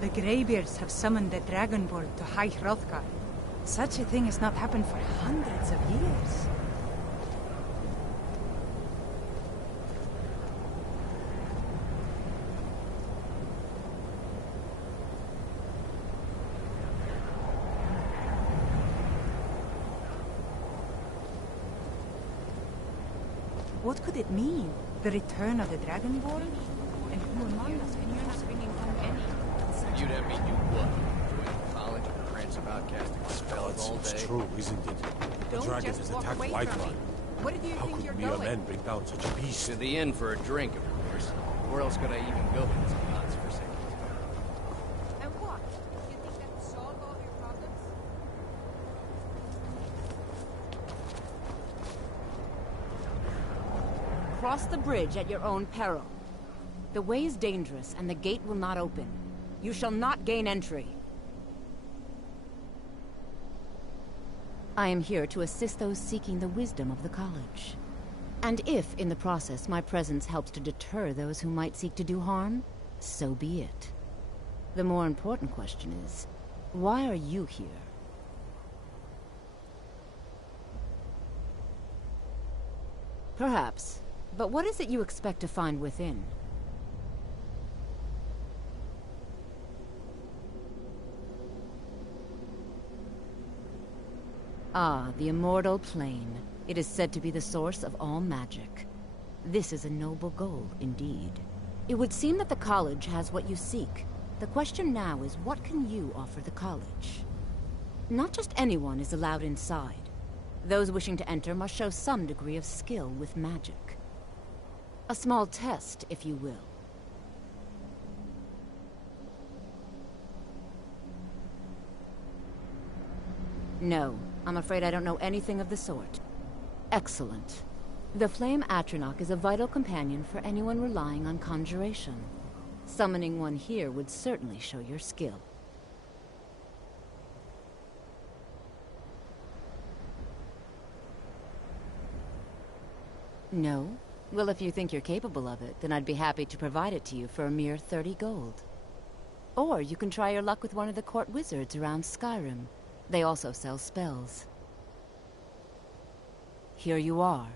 The Greybeards have summoned the Dragonborn to High Hrothgar. Such a thing has not happened for hundreds of years. What could it mean? The return of the Dragonborn? And who among us can use bringing home any? You'd have me do what? Join college and prance about casting spells all day? It's true, isn't it? The Don't dragon just has walk attacked away from Whiterun. me. Where do you How think could you're mere going? men bring down such a beast? To the inn for a drink, of course. Where else could I even go with this god's-forsaken And what? You think that will solve all your problems? Cross the bridge at your own peril. The way is dangerous, and the gate will not open. You shall not gain entry. I am here to assist those seeking the wisdom of the college. And if, in the process, my presence helps to deter those who might seek to do harm, so be it. The more important question is, why are you here? Perhaps. But what is it you expect to find within? Ah, the immortal plane. It is said to be the source of all magic. This is a noble goal, indeed. It would seem that the college has what you seek. The question now is, what can you offer the college? Not just anyone is allowed inside. Those wishing to enter must show some degree of skill with magic. A small test, if you will. No, I'm afraid I don't know anything of the sort. Excellent. The Flame Atronach is a vital companion for anyone relying on conjuration. Summoning one here would certainly show your skill. No? Well, if you think you're capable of it, then I'd be happy to provide it to you for a mere 30 gold. Or you can try your luck with one of the court wizards around Skyrim. They also sell spells. Here you are.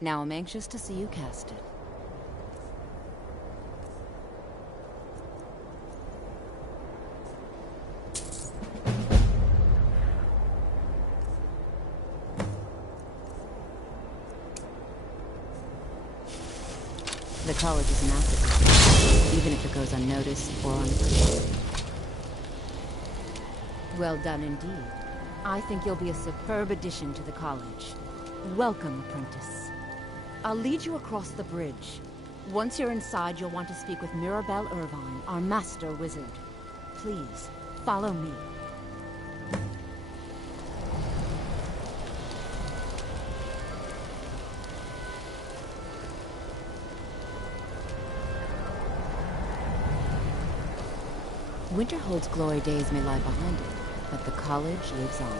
Now I'm anxious to see you cast it. The college is massive, even if it goes unnoticed or unappreciated. Well done indeed. I think you'll be a superb addition to the college. Welcome, apprentice. I'll lead you across the bridge. Once you're inside, you'll want to speak with Mirabelle Irvine, our master wizard. Please, follow me. Winterhold's glory days may lie behind it, but the college lives on.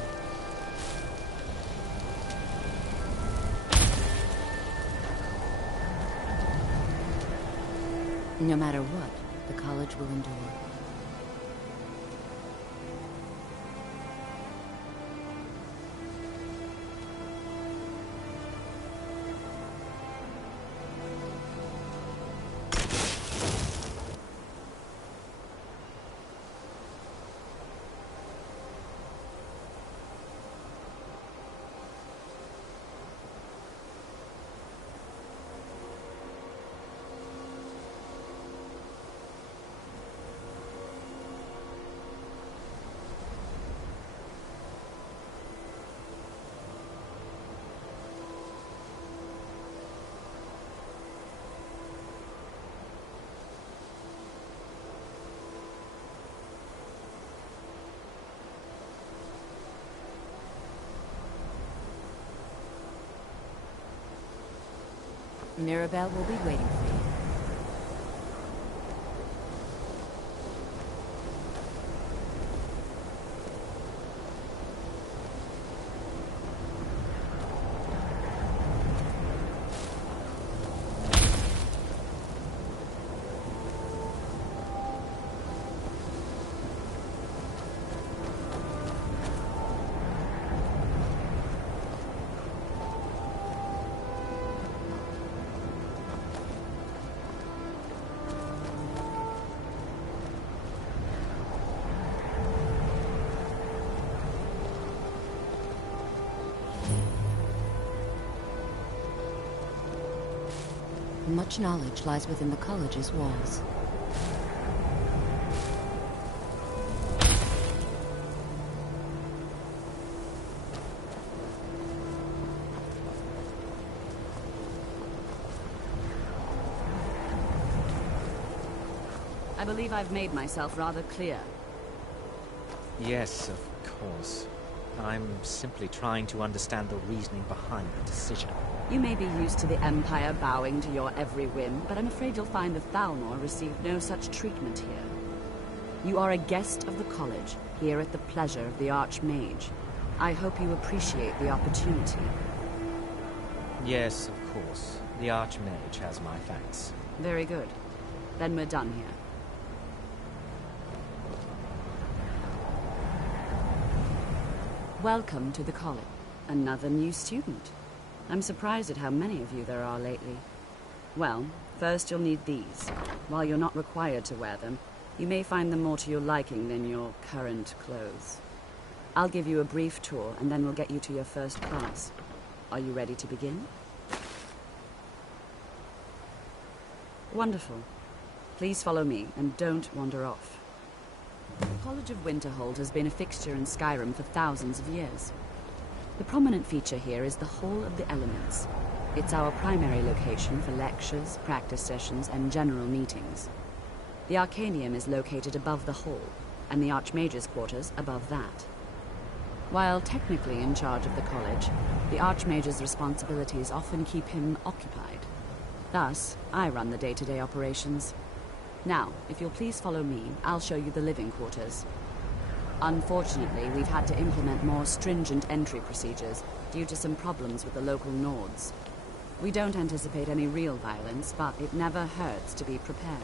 No matter what, the college will endure. Mirabelle will be waiting for you. much knowledge lies within the college's walls. I believe I've made myself rather clear. Yes, of course. I'm simply trying to understand the reasoning behind the decision. You may be used to the Empire bowing to your every whim, but I'm afraid you'll find the Thalmor received no such treatment here. You are a guest of the college, here at the pleasure of the Archmage. I hope you appreciate the opportunity. Yes, of course. The Archmage has my thanks. Very good. Then we're done here. Welcome to the college. Another new student. I'm surprised at how many of you there are lately. Well, first you'll need these. While you're not required to wear them, you may find them more to your liking than your current clothes. I'll give you a brief tour, and then we'll get you to your first class. Are you ready to begin? Wonderful. Please follow me, and don't wander off. The College of Winterhold has been a fixture in Skyrim for thousands of years. The prominent feature here is the Hall of the Elements. It's our primary location for lectures, practice sessions, and general meetings. The Arcanium is located above the hall, and the Archmage's quarters above that. While technically in charge of the college, the Archmage's responsibilities often keep him occupied. Thus, I run the day-to-day operations. Now, if you'll please follow me, I'll show you the living quarters. Unfortunately, we've had to implement more stringent entry procedures due to some problems with the local Nords. We don't anticipate any real violence, but it never hurts to be prepared.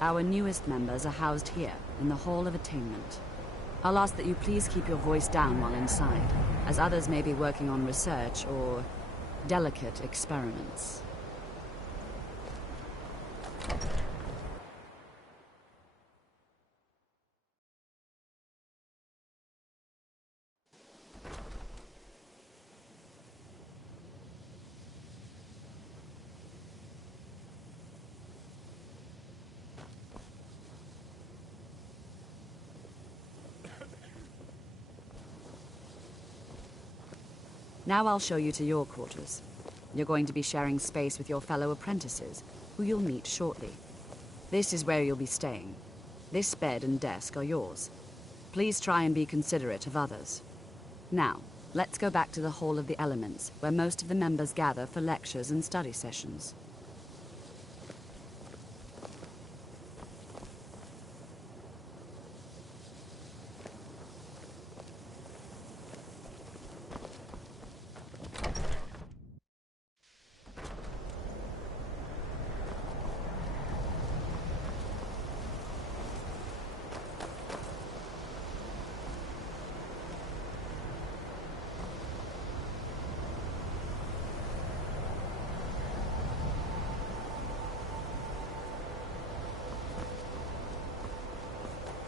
Our newest members are housed here, in the Hall of Attainment. I'll ask that you please keep your voice down while inside, as others may be working on research or delicate experiments. Now I'll show you to your quarters. You're going to be sharing space with your fellow apprentices, who you'll meet shortly. This is where you'll be staying. This bed and desk are yours. Please try and be considerate of others. Now, let's go back to the Hall of the Elements, where most of the members gather for lectures and study sessions.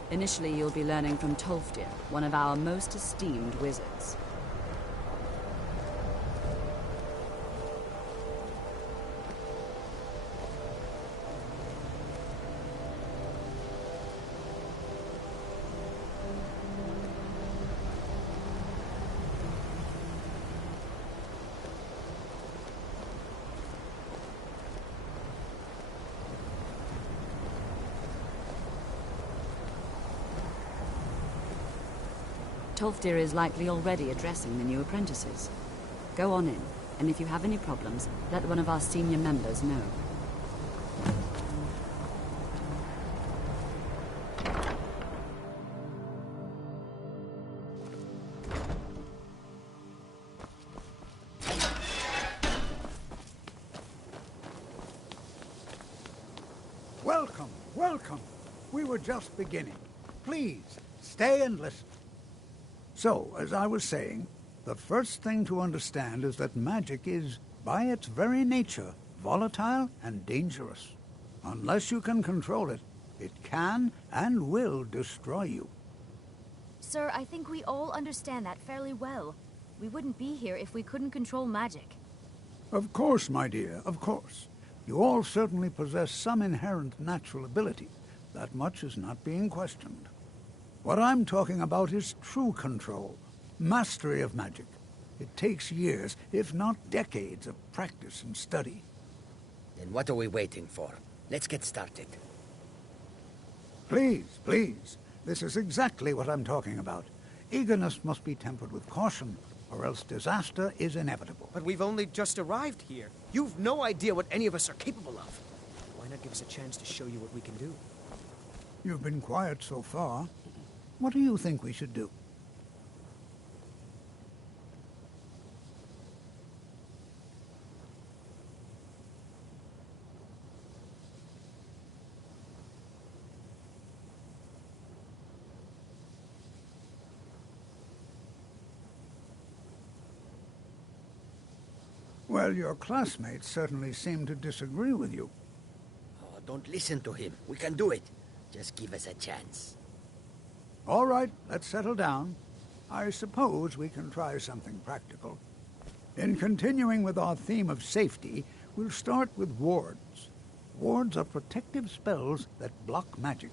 Initially, you'll be learning from Tolfdir, one of our most esteemed wizards. Tolfdir is likely already addressing the new apprentices. Go on in, and if you have any problems, let one of our senior members know. Welcome, welcome. We were just beginning. Please, stay and listen. So, as I was saying, the first thing to understand is that magic is, by its very nature, volatile and dangerous. Unless you can control it, it can and will destroy you. Sir, I think we all understand that fairly well. We wouldn't be here if we couldn't control magic. Of course, my dear, of course. You all certainly possess some inherent natural ability. That much is not being questioned. What I'm talking about is true control, mastery of magic. It takes years, if not decades, of practice and study. Then what are we waiting for? Let's get started. Please, please. This is exactly what I'm talking about. Eagerness must be tempered with caution, or else disaster is inevitable. But we've only just arrived here. You've no idea what any of us are capable of. Why not give us a chance to show you what we can do? You've been quiet so far. What do you think we should do? Well, your classmates certainly seem to disagree with you. Oh, don't listen to him. We can do it. Just give us a chance. All right, let's settle down. I suppose we can try something practical. In continuing with our theme of safety, we'll start with wards. Wards are protective spells that block magic.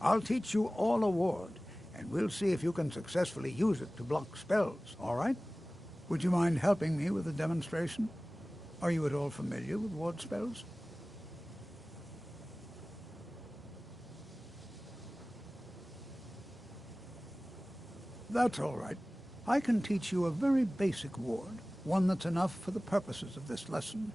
I'll teach you all a ward, and we'll see if you can successfully use it to block spells, all right? Would you mind helping me with a demonstration? Are you at all familiar with ward spells? That's all right. I can teach you a very basic ward, one that's enough for the purposes of this lesson.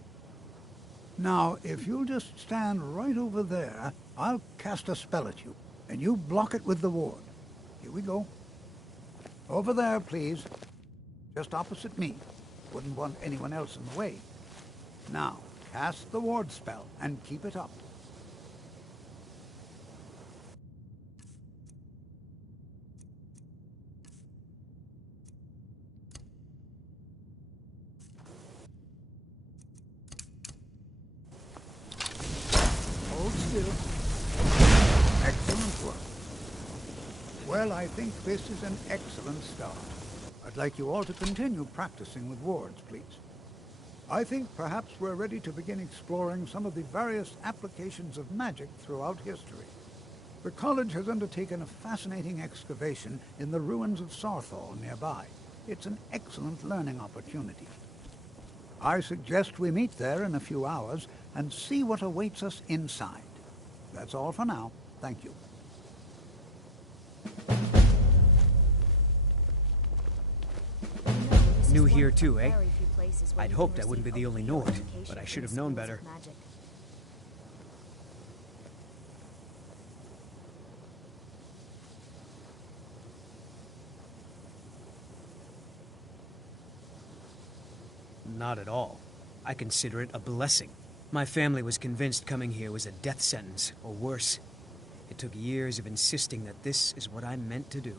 Now, if you'll just stand right over there, I'll cast a spell at you, and you block it with the ward. Here we go. Over there, please. Just opposite me. Wouldn't want anyone else in the way. Now, cast the ward spell and keep it up. Hold still. Excellent work. Well, I think this is an excellent start. I'd like you all to continue practicing with wards, please. I think perhaps we're ready to begin exploring some of the various applications of magic throughout history. The college has undertaken a fascinating excavation in the ruins of Sarthal nearby. It's an excellent learning opportunity. I suggest we meet there in a few hours and see what awaits us inside. That's all for now. Thank you. New here too, eh? I'd hoped I wouldn't be the only Nord, but I should have known better. Not at all. I consider it a blessing. My family was convinced coming here was a death sentence, or worse. It took years of insisting that this is what I'm meant to do.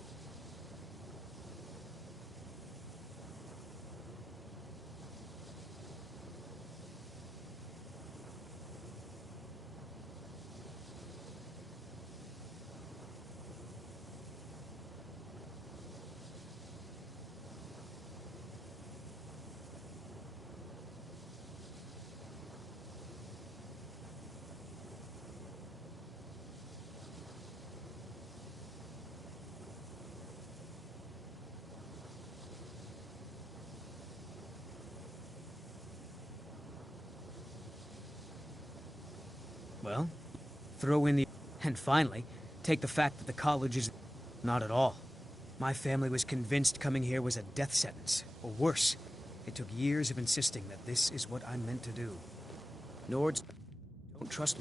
Well, throw in the... And finally, take the fact that the college is... Not at all. My family was convinced coming here was a death sentence, or worse. It took years of insisting that this is what I'm meant to do. Nords don't trust